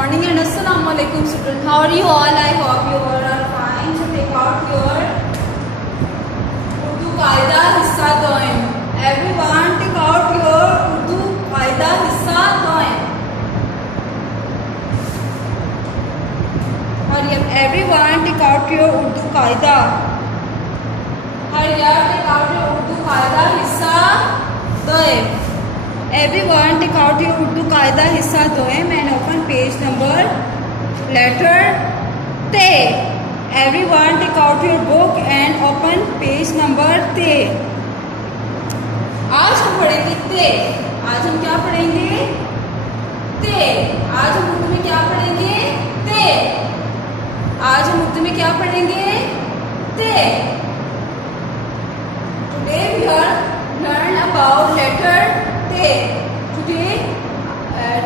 morning and assalamu alaikum students. How are you all? I hope you all are fine. So take out your Urdu Qaida Hissa Doim. Everyone take out your Urdu Qaida Hissa Doim. Hurry up. Everyone take out your Urdu Qaida. Hurry up. Take out your Urdu Qaida Hissa Doim. Everyone take out your Urdu Qaida Hissa Doim and open page number letter T. Everyone take out your book and open page number T. आज हम पढ़ेंगे ते। आज हम क्या पढ़ेंगे? ते। आज हम उर्दू में क्या पढ़ेंगे? ते। आज हम उर्दू में क्या पढ़ेंगे? ते। Today we are learn about letter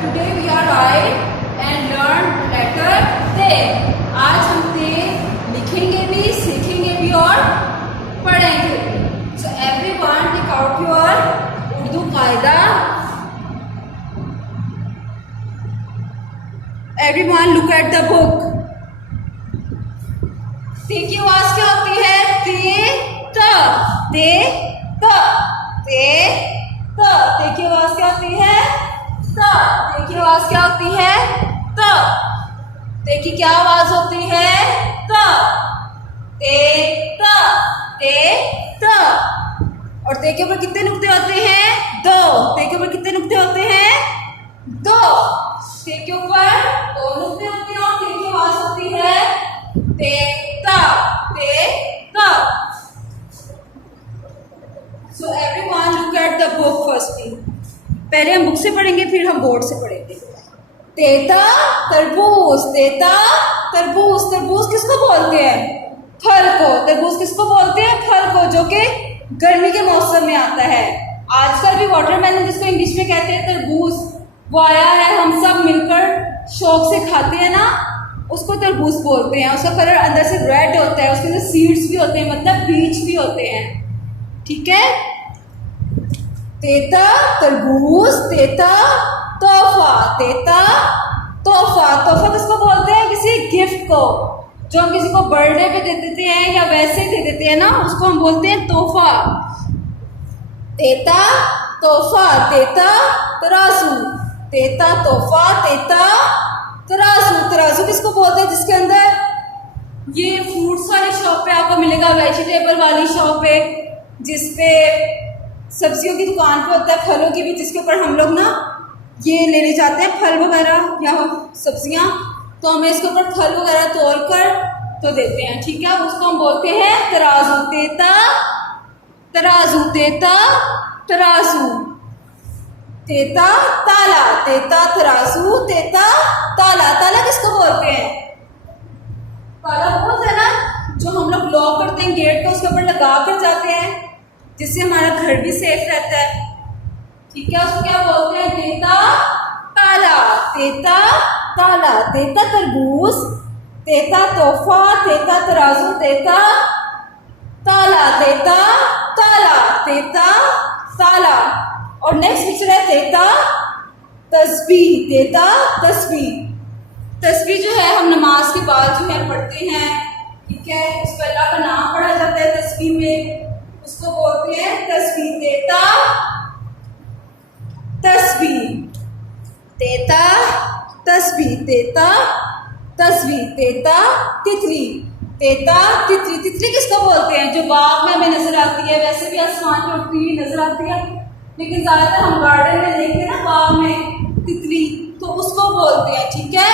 Today we are write and learn letter T. आज हम ते लिखेंगे भी, सीखेंगे भी और पढ़ेंगे भी. So everyone take out your Urdu Qaida. Everyone look at the book. ते की आवाज क्या होती है? ते त ते त ते ते की आवाज क्या होती है? त ते की आवाज क्या होती है? त ते की क्या आवाज होती है? त ते त ते त. और ते के ऊपर कितने नुक्ते होते हैं? दो. ते के ऊपर कितने नुक्ते होते हैं? दो. ते के ऊपर दो नुक्ते होते हैं और ते की आवाज होती है ते त ते त. So everyone look at the book firstly. पहले हम बुक से पढ़ेंगे फिर हम बोर्ड से पढ़ेंगे. तेता तरबूज. तेता तरबूज. तरबूज किसको बोलते हैं? फल को. तरबूज किसको बोलते हैं? फल को, जो कि गर्मी के मौसम में आता है. आजकल भी वाटरमेलन जिसको इंग्लिश में कहते हैं तरबूज, वो आया है. हम सब मिलकर शौक से खाते हैं ना, उसको तरबूज बोलते हैं. उसका कलर अंदर से रेड होता है, उसके अंदर सीड्स भी होते हैं, मतलब बीज भी होते हैं. ठीक है. तेता तरबूज. तेता तोहफा. तेता तोहफा. तोहफा किसको बोलते हैं? किसी गिफ्ट को, जो हम किसी को बर्थडे पे दे देते हैं या वैसे दे देते हैं ना, उसको हम बोलते हैं तोहफा. तेता तोहफा. तेता तराजू. तेता तोहफा. तेता तराजू. तराजू किसको बोलते हैं? जिसके अंदर ये फ्रूट्स वाली शॉप पे आपको मिलेगा, वेजिटेबल वाली शॉप है जिसपे सब्जियों की दुकान पे होता है, फलों की भी, जिसके ऊपर हम लोग ना ये लेने जाते हैं फल वगैरह या सब्जियां, तो हमें इसके ऊपर फल वगैरह तोड़ कर तो देते हैं. ठीक है. उसको हम बोलते हैं तराजू. तेता तराजू. तेता तराजू. तेता ताला. तेता तराजू. तेता ताला. ताला किसको बोलते हैं? ताला बोलते हैं ना जो हम लोग लॉक करते हैं गेट को, उसके ऊपर लगा कर जाते हैं, जिससे हमारा घर भी सेफ रहता है. ठीक है. उसको क्या बोलते हैं? तेता ताला. तेता ताला. तेता तरबूज. तेता तोहफा. तेता तराजू. तेता ताला. तेता ताला. तेता ताला. और नेक्स्ट पिक्चर है तेता तस्बीह. तेता तस्बीह. तस्बीह जो है हम नमाज के बाद जो है पढ़ते हैं. ठीक है. उस पर अल्लाह का नाम पढ़ा जाता है तस्बीह में, उसको बोलते हैं तस्बीह. तेता तस्बीह. तेता तस्बीह. तेता तस्बीह. तेता तितली. तेता तितली. तितली किसको बोलते हैं? जो बाग में हमें नजर आती है, वैसे भी आसमान पे उड़ती हुई नजर आती है, लेकिन ज्यादातर हम गार्डन में देखते हैं ना बाग में तितली, तो उसको बोलते हैं. ठीक है.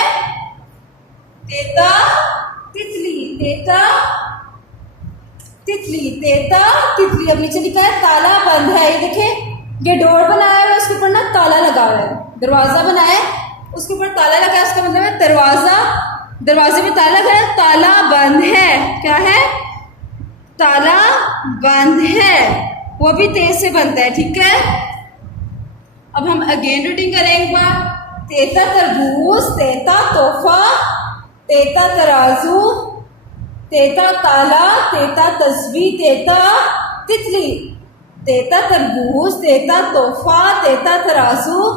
तेता तितली. तेता तितली. तेता तितली. अब नीचे लिखा है ताला बंद है. ये देखें, ये डोर बनाया है, उसके ऊपर ना ताला लगा हुआ है. दरवाजा बनाया है, उसके ऊपर ताला लगा है, उसका मतलब है दरवाजा, दरवाजे में ताला लगा है. ताला बंद है. क्या है? ताला बंद है. वो भी तेज से बनता है. ठीक है. अब हम अगेन रीडिंग करें एक बार. तेता तरबूज. तेता तोहफा. तेता तराजू. तेता ताला. तेता तस्बीह. तेता तितली. तेता तरबूज. तेता तोहफा. तेता तराजू.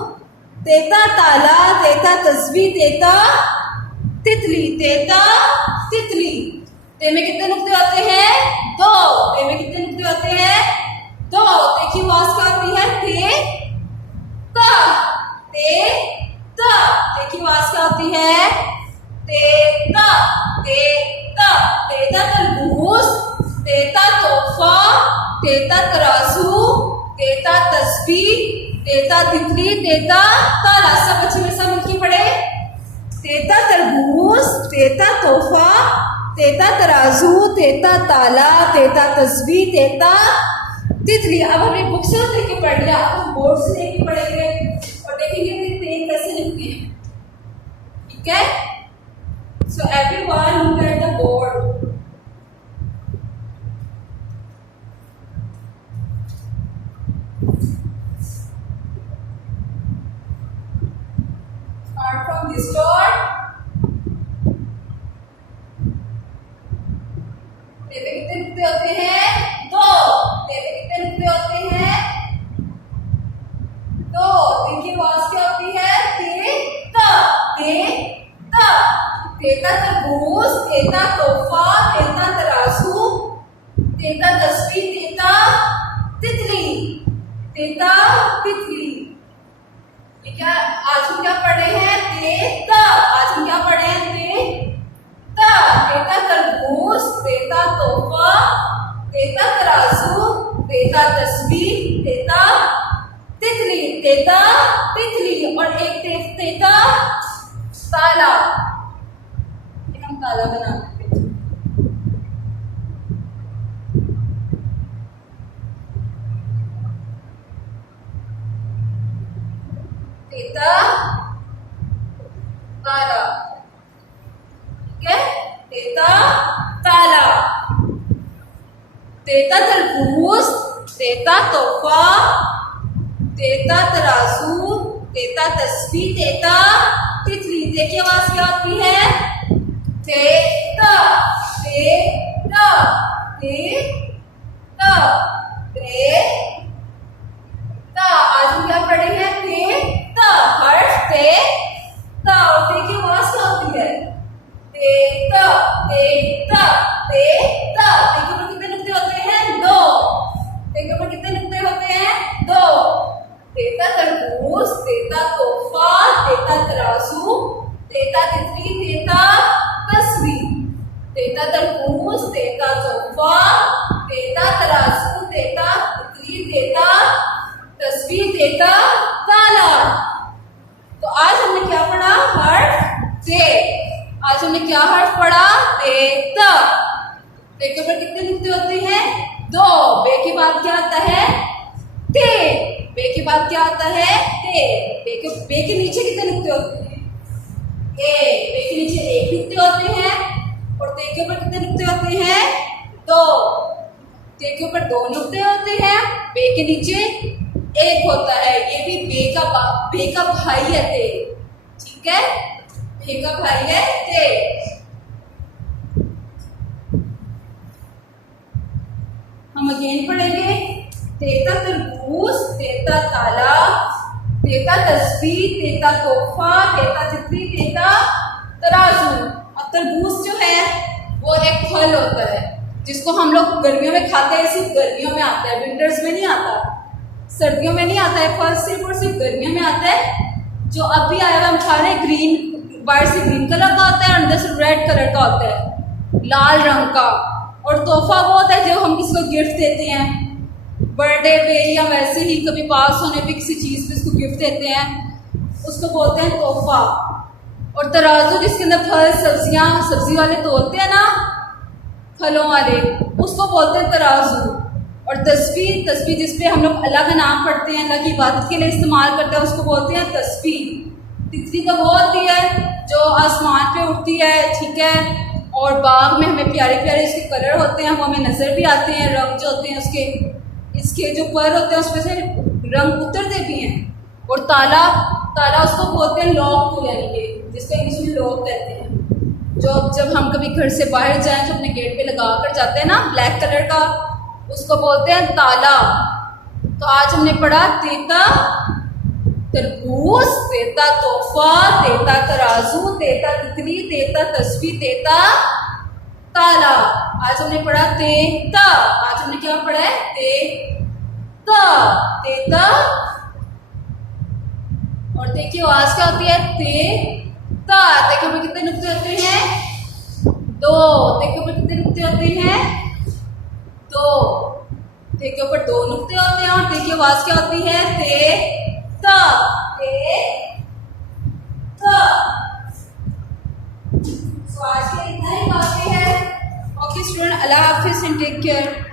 तेता ताला, तेता तस्बीह, तेता तितली, तेता तितली। ते में कितने नुक्ते होते हैं? 2। ते में कितने नुक्ते होते हैं? 2। देखिए आवाज क्या होती है? ते ता, ते ता। देखिए आवाज क्या होती है? ते ता, ते ता। तेता तरबूज, तेता तोहफा, तेता तराजू, तेता तस्बीह, तेता तितली, तेता ताला। सब बच्चे मेरे साथ मिलकर पढ़े। तेता तरबूज, तेता तोहफा, तेता तराजू, तेता ताला, तेता तस्बीह, तेता तितली। अब हमने बुक से देख के पढ़ लिया, अब हम बोर्ड से देख के पढ़ेंगे और देखेंगे कि ते कैसे लिखते हैं। ठीक है? So everyone look at the board. Start from this dot. ते पे कितने नुक्ते होते हैं? 2। ते पे कितने नुक्ते होते हैं? 2। देखिए आवाज क्या होती है? ते ता, ते ता। तेता तरबूज, तेता तोहफा, तेता तराजू, तेता तस्बीह, तेता तितली, तेता तितली। ठीक है? आज हम क्या पढ़े हैं? तेता। आज हम क्या पढ़े हैं? तेता। तेता तरबूज, तेता तोहफा, तेता तराजू, तेता तस्बीह, तेता तितली, तेता तितली। और एक तेता ताला। हम ताला बनाते हैं। तेता ताला। ठीक है? तेता ताला। तेता तरबूज, तेता तोहफा, तेता तराजू, तेता तस्बीह, तेता तितली। देखिए आवाज क्या होती है? तेता, तेता, तेता, तेता। आज हम क्या पढ़े हैं? तेता, हर्फ तेता। और देखिए आवाज क्या होती है? तेता, तेता, तेता। देखिए ऊपर कितने नुक्ते होते हैं? 2। देखिए ऊपर कितने नुक्ते होते हैं? 2। तेता तरबूज, तेता तोहफा, तेता तराजू, तेता तितली, तेता तस्बीह। तेता तरबूज, तेता तोहफा, तेता तराजू, तेता तितली, तेता तस्बीह, तेता ताला। तो आज हमने क्या पढ़ा? हर्फ ते। आज हमने क्या हर्फ पढ़ा? तेता। ते के ऊपर कितने नुक्ते होते हैं? 2। बे के बाद क्या आता है? ते। बे के बाद क्या आता है? ते। बे के नीचे कितने नुक्ते होते हैं? बे के नीचे 1 नुक्ते होते हैं। और ते के ऊपर कितने नुक्ते होते हैं? 2। ते के ऊपर 2 नुक्ते होते हैं। बे के नीचे 1 होता है। ये भी बे का भाई है ते। ठीक है? बे का भाई है ते। हम अगेन पढ़ेंगे। तेता तरबूज, तेता ताला, तेता तस्बीह, तेता तोहफा, तेता तितली, तेता तराजू। और तरबूज जो है वो एक फल होता है जिसको हम लोग गर्मियों में खाते हैं। सिर्फ गर्मियों में आता है, विंटर्स में नहीं आता, सर्दियों में नहीं आता है। फल सिर्फ और सिर्फ गर्मियों में आता है। जो अभी आया हुआ हम खा रहे हैं ग्रीन, बाहर से ग्रीन कलर का होता है और अंदर से रेड कलर का होता है, लाल रंग का। और तोहफा वो होता है जो हम किसी को गिफ्ट देते हैं, बर्थडे पे या वैसे ही कभी पास होने पे किसी चीज़ पे उसको गिफ्ट देते हैं, उसको बोलते हैं तोहफा। और तराजू जिसके अंदर फल सब्जियां, सब्जी वाले तोलते हैं ना, फलों वाले, उसको बोलते हैं तराजू। और तस्बीह, तस्बीह जिसपे हम लोग अल्लाह का नाम पढ़ते हैं, अल्लाह की इबादत के लिए इस्तेमाल करते हैं, उसको बोलते हैं तस्बीह। तितली तो वो होती है जो आसमान पे उड़ती है। ठीक है? और बाग में हमें प्यारे प्यारे उसके कलर होते हैं, वो हमें नज़र भी आते हैं। रंग जो होते हैं उसके, इसके जो पर होते हैं उसमें से रंग उतरते भी हैं। और ताला, ताला उसको बोलते हैं लॉक फूल, यानी कि जिसको इंग्लिश में लॉक कहते हैं। जो जब हम कभी घर से बाहर जाएं तो अपने गेट पे लगा कर जाते हैं ना, ब्लैक कलर का, उसको बोलते हैं ताला। तो आज हमने पढ़ा तेता तरबूज, तेता तोहफा, तेता तराजू, तेता तितली, तेता तस्वीर, तेता ताला। आज हमने पढ़ा तेता। आज हमने क्या पढ़ा है? तेता, तेता। और देखिए आज क्या होती है? तेता। ते के ऊपर कितने नुक्ते होते हैं? 2। ते के ऊपर कितने नुक्ते होते हैं? 2। ते के ऊपर 2 नुक्ते होते हैं। और ते की आवाज क्या होती है? तेता, तेता। तो आज के इतना ही काफी है। ओके स्टूडेंट, अल्लाह हाफिज एंड टेक केयर।